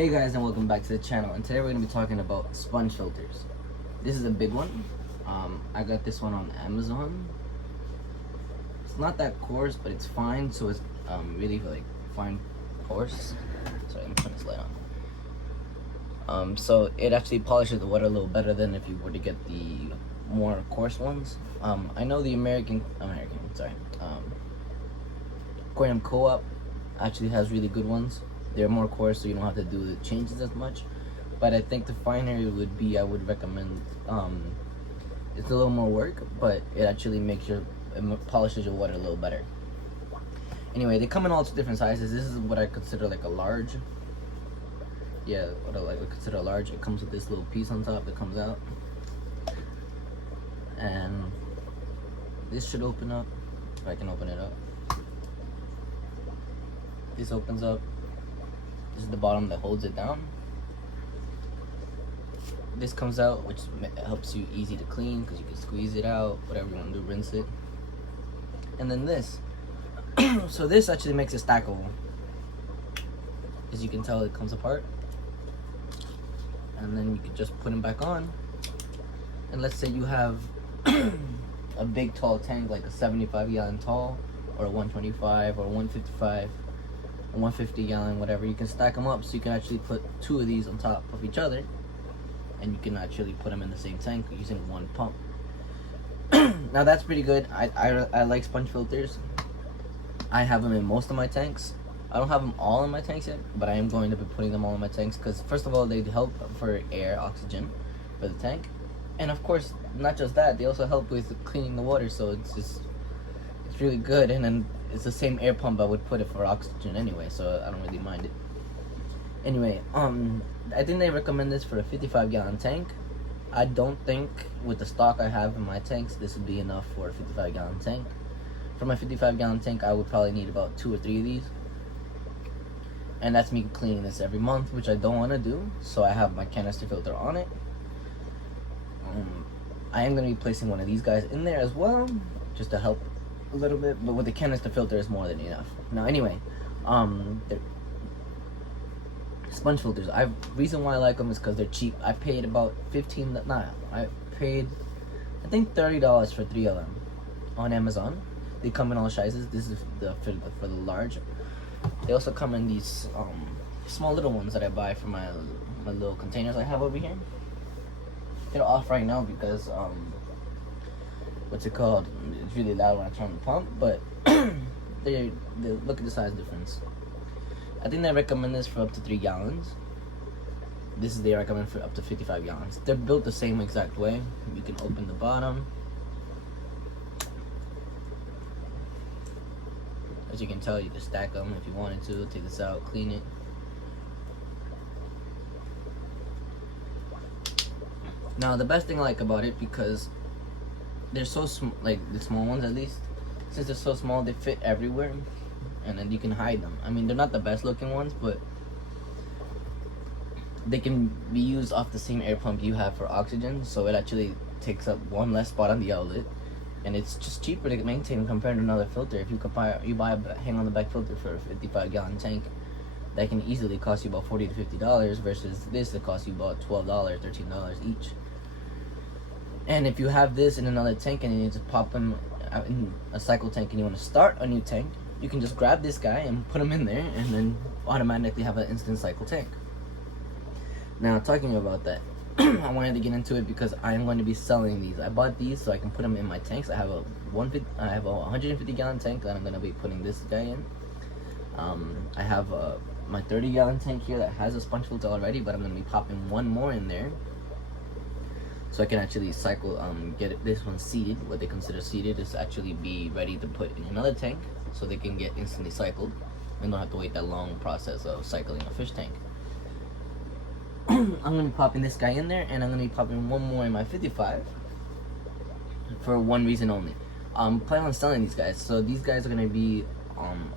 Hey guys, and welcome back to the channel, and today we're going to be talking about sponge filters. This is a big one. I got this one on Amazon. It's not that coarse, but it's fine, so it's really like fine coarse. Sorry, let me turn this light on. So it actually polishes the water a little better than if you were to get the more coarse ones. I know the Aquarium Co-op actually has really good ones. They're more coarse, so you don't have to do the changes as much. But I think the finer it would be, I would recommend. It's a little more work, but it actually makes it polishes your water a little better. Anyway, they come in all different sizes. This is what I consider like a large. Yeah, what I consider a large. It comes with this little piece on top that comes out, and this should open up. If I can open it up, this opens up. This is the bottom that holds it down. This comes out, which helps you easy to clean because you can squeeze it out, whatever you want to do, rinse it. And then this. So this actually makes it stackable. As you can tell, it comes apart. And then you can just put them back on. And let's say you have a big tall tank, like a 75-gallon tall, or a 125, or a 155. 150 gallon, whatever. You can stack them up, so you can actually put two of these on top of each other, and you can actually put them in the same tank using one pump. Now that's pretty good. I like sponge filters. I have them in most of my tanks. I don't have them all in my tanks yet, but I am going to be putting them all in my tanks because first of all, they help for air, oxygen for the tank, and of course, not just that, they also help with cleaning the water. So it's really good. And then it's the same air pump I would put it for oxygen anyway, so I don't really mind it. Anyway, I think they recommend this for a 55-gallon tank. I don't think with the stock I have in my tanks this would be enough for a 55-gallon tank. For my 55-gallon tank, I would probably need about 2 or 3 of these, and that's me cleaning this every month, which I don't want to do. So I have my canister filter on it. I am going to be placing one of these guys in there as well, just to help a little bit, but with the canister filter is more than enough. Now anyway, sponge filters, reason why I like them is because they're cheap. I paid about I think $30 for 3 of them on Amazon. They come in all sizes. This is for the large. They also come in these small little ones that I buy for my little containers I have over here. They're off right now because what's it called? It's really loud when I turn the pump, but they look at the size difference. I think they recommend this for up to 3 gallons. This is they recommend for up to 55 gallons. They're built the same exact way. You can open the bottom. As you can tell, you can stack them if you wanted to. Take this out, clean it. Now the best thing I like about it, because they're so small, like the small ones at least, since they're so small, they fit everywhere, and then you can hide them. I mean, they're not the best looking ones, but they can be used off the same air pump you have for oxygen, so it actually takes up one less spot on the outlet, and it's just cheaper to maintain compared to another filter. If you buy a hang on the back filter for a 55-gallon tank, that can easily cost you about $40 to $50 versus this that costs you about $12, $13 each. And if you have this in another tank and you need to pop them out in a cycle tank and you want to start a new tank, you can just grab this guy and put him in there and then automatically have an instant cycle tank. Now, talking about that, I wanted to get into it because I am going to be selling these. I bought these so I can put them in my tanks. I have a 150-gallon tank that I'm going to be putting this guy in. I have my 30-gallon tank here that has a sponge filter already, but I'm going to be popping one more in there, so I can actually cycle, get this one seated. What they consider seated is actually be ready to put in another tank, so they can get instantly cycled and don't have to wait that long process of cycling a fish tank. I'm going to be popping this guy in there, and I'm going to be popping one more in my 55 for one reason only. I'm planning on selling these guys, so these guys are going to be I'm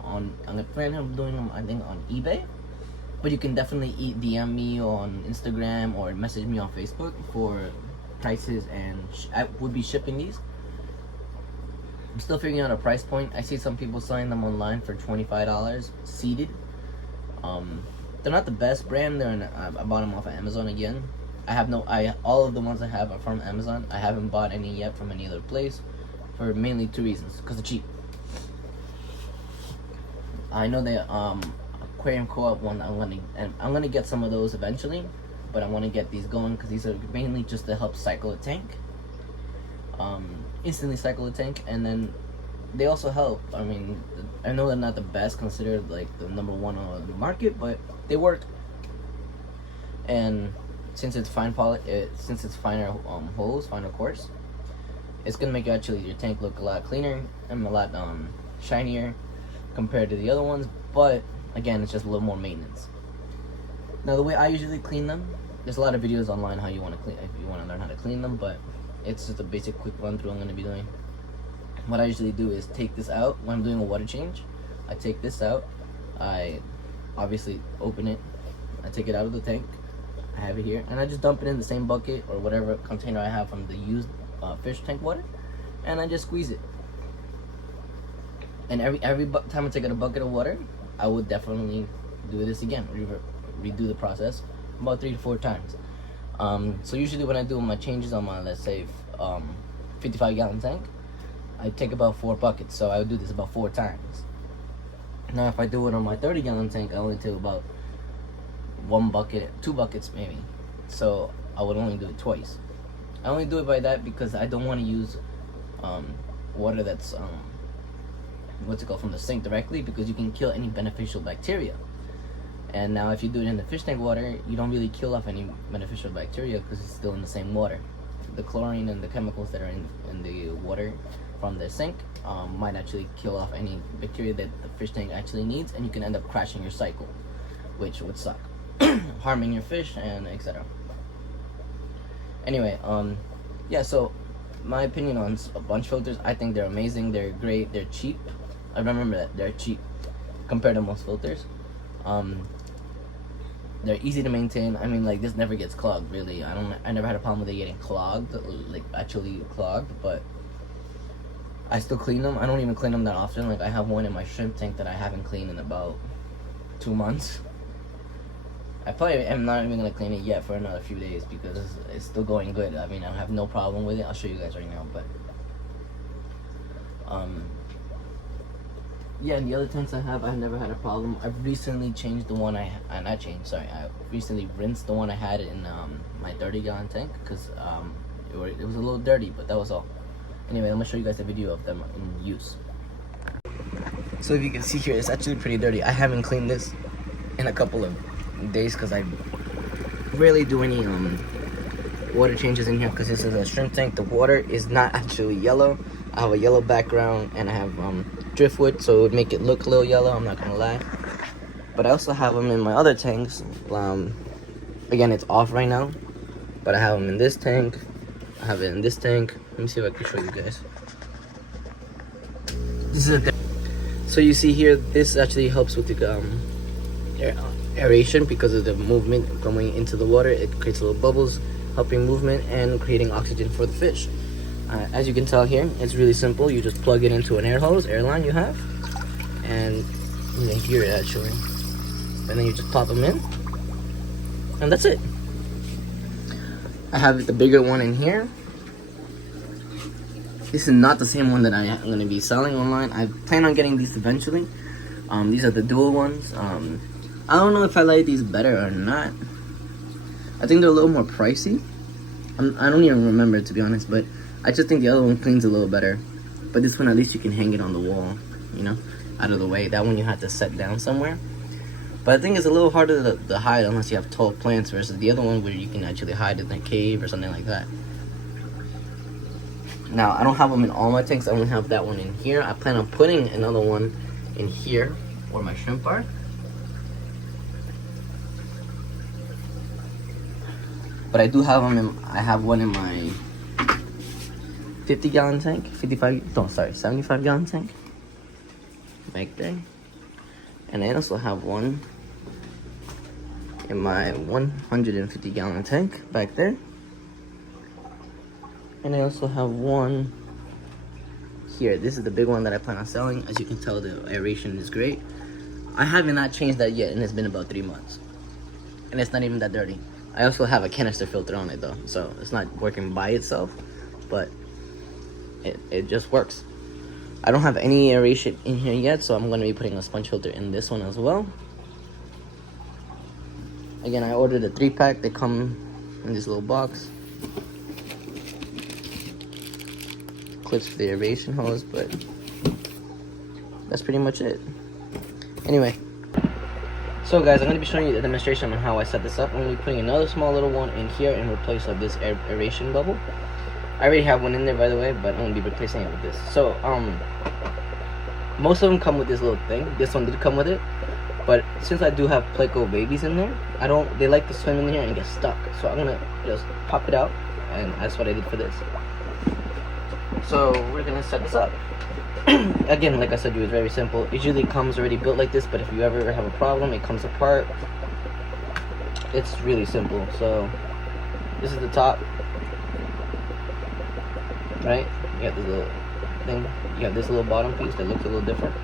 going to plan on doing them, I think, on eBay. But you can definitely DM me on Instagram or message me on Facebook for prices, and I would be shipping these. I'm still figuring out a price point. I see some people selling them online for $25 seated. They're not the best brand. I bought them off of Amazon again. All of the ones I have are from Amazon. I haven't bought any yet from any other place for mainly 2 reasons. Because they're cheap. I know the Aquarium Co-op one. I'm gonna get some of those eventually, but I want to get these going because these are mainly just to help cycle a tank. Instantly cycle a tank, and then they also help. I mean, I know they're not the best, considered like the #1 on the market, but they work. And since it's finer holes, finer quartz, it's gonna make actually your tank look a lot cleaner and a lot shinier compared to the other ones. But again, it's just a little more maintenance. Now, the way I usually clean them, there's a lot of videos online how you want to clean if you want to learn how to clean them, but it's just a basic quick run through I'm going to be doing. What I usually do is take this out when I'm doing a water change. I take this out, I obviously open it, I take it out of the tank, I have it here, and I just dump it in the same bucket or whatever container I have from the used fish tank water, and I just squeeze it. And every time I take out a bucket of water, I would definitely do this again, redo the process about 3 to 4 times. So usually when I do my changes on my, let's say, 55-gallon tank, I take about 4 buckets, so I would do this about 4 times. Now if I do it on my 30-gallon tank, I only take about 1 bucket, 2 buckets maybe, so I would only do it twice. I only do it by that because I don't want to use water that's from the sink directly, because you can kill any beneficial bacteria. And now if you do it in the fish tank water, you don't really kill off any beneficial bacteria because it's still in the same water. The chlorine and the chemicals that are in the water from the sink might actually kill off any bacteria that the fish tank actually needs, and you can end up crashing your cycle, which would suck. Harming your fish and etc. Anyway, yeah, so my opinion on sponge filters, I think they're amazing, they're great, they're cheap. I remember that, they're cheap compared to most filters. They're easy to maintain. I mean, like, this never gets clogged, really. I never had a problem with it getting clogged, like actually clogged, but I still clean them. I don't even clean them that often. Like, I have one in my shrimp tank that I haven't cleaned in about 2 months. I probably am not even gonna clean it yet for another few days because it's still going good. I mean, I have no problem with it. I'll show you guys right now, but yeah, and the other tanks I've never had a problem. I've recently changed the one I recently rinsed the one I had in my 30-gallon tank because it was a little dirty, but that was all. Anyway, I'm gonna show you guys a video of them in use. So if you can see here, it's actually pretty dirty. I haven't cleaned this in a couple of days because I rarely do any water changes in here because this is a shrimp tank. The water is not actually yellow. I have a yellow background and I have driftwood, so it would make it look a little yellow, I'm not gonna lie. But I also have them in my other tanks. Again, it's off right now, but I have them in this tank, I have it in this tank. Let me see if I can show you guys. This is so you see here, this actually helps with the aeration because of the movement going into the water. It creates little bubbles, helping movement and creating oxygen for the fish. As you can tell here, it's really simple. You just plug it into an air line you have, and you can hear it actually. And then you just pop them in, and that's it. I have the bigger one in here. This is not the same one that I'm going to be selling online. I plan on getting these eventually. These are the dual ones. I don't know if I like these better or not. I think they're a little more pricey. I don't even remember, to be honest, but I just think the other one cleans a little better. But this one, at least you can hang it on the wall, you know, out of the way. That one you have to set down somewhere. But I think it's a little harder to hide unless you have tall plants versus the other one where you can actually hide in a cave or something like that. Now, I don't have them in all my tanks. I only have that one in here. I plan on putting another one in here where my shrimp are. But I do have them in, I have one in my 50-gallon tank, 75-gallon tank back there. And I also have one in my 150-gallon tank back there. And I also have one here. This is the big one that I plan on selling. As you can tell, the aeration is great. I haven't not changed that yet, and it's been about 3 months. and it's not even that dirty. I also have a canister filter on it though, so it's not working by itself, but it just works. I don't have any aeration in here yet, so I'm going to be putting a sponge filter in this one as well. Again, I ordered a 3-pack. They come in this little box. Clips for the aeration hose, but that's pretty much it. Anyway, so guys, I'm going to be showing you the demonstration on how I set this up. I'm going to be putting another small little one in here in replace of this aeration bubble. I already have one in there, by the way, but I'm going to be replacing it with this. So, most of them come with this little thing. This one did come with it, but since I do have pleco babies in there, they like to swim in here and get stuck. So I'm going to just pop it out, and that's what I did for this. So we're going to set this up. Again, like I said, it's very simple. Usually it comes already built like this, but if you ever have a problem, it comes apart. It's really simple. So this is the top, right? You have this little thing. You have this little bottom piece that looks a little different.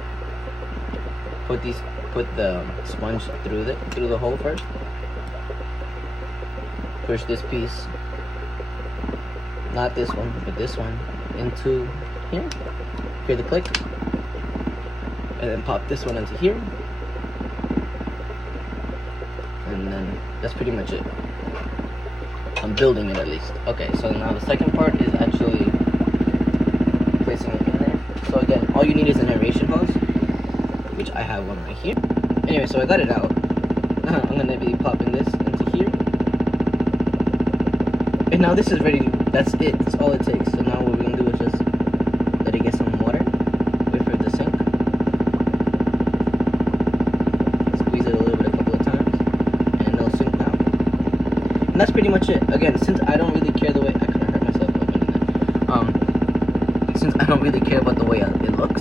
Put the sponge through the hole first. Push this piece, not this one, but this one, into here. Hear the click, and then pop this one into here, and then that's pretty much it. I'm building it at least. Okay, so now the second part is actually placing it in there. So again, all you need is an aeration hose, which I have one right here. Anyway, so I got it out. I'm gonna be popping this into here, and now this is ready. That's it. That's all it takes. So now what we're gonna do is just let it get some water, wait for it to sink, squeeze it a little bit a couple of times, and it'll sink down. And that's pretty much it. Again, since I don't really care the way I kind of hurt myself opening that. Since I don't really care about the way it looks,